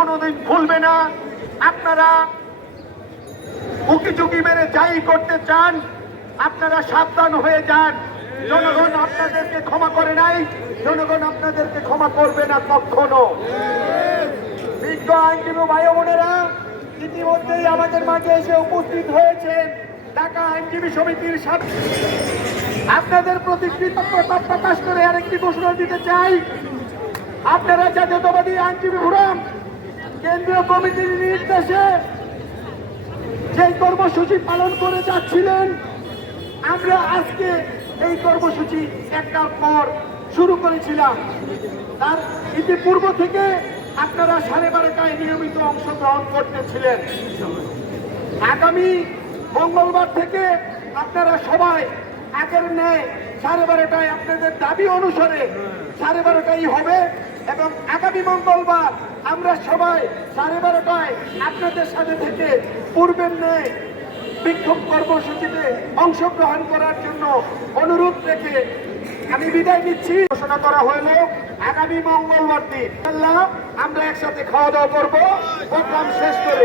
কোনোদিন ভুলবে না। আপনারা উকিঝুঁকি মেরে যাই করতে চান, আপনারা সাবধান হয়ে যান। জনগণ আপনাদেরকে ক্ষমা করে নাই, জনগণ আপনাদেরকে ক্ষমা করবে না কখনো। বিজ্ঞ আইনজীবী ভাই বোনেরা ইতিমধ্যেই আমাদের মাঝে এসে উপস্থিত হয়েছেন। ঢাকা আইনজীবী সমিতির সাথে আপনাদের প্রতি কৃতজ্ঞতা প্রকাশ করে আরেকটি ঘোষণা দিতে চাই। আপনারা জাতীয়তাবাদী আইনজীবী ফোরাম কেন্দ্রীয় কমিটির নির্দেশে যে কর্মসূচি পালন করে যাচ্ছিলেন, আমরা আজকে এই কর্মসূচি একটার পর শুরু করেছিলাম। তার ইতিপূর্ব থেকে আপনারা 12:30টায় নিয়মিত অংশগ্রহণ করতেছিলেন। আগামী মঙ্গলবার থেকে আপনারা সবাই আগের ন্যায় 12:30টায় আপনাদের দাবি অনুসারে 12:30টাই হবে এবং আগামী মঙ্গলবার আমরা সবাই 12:30টায় আপনাদের সাথে থেকে পূর্বের ন্যায় বিক্ষোভ কর্মসূচিতে অংশগ্রহণ করার জন্য অনুরোধ রেখে আমি বিদায় নিচ্ছি। ঘোষণা করা হলো আগামী মঙ্গলবার দিন আমরা একসাথে খাওয়া দাওয়া করবো প্রোগ্রাম শেষ করে।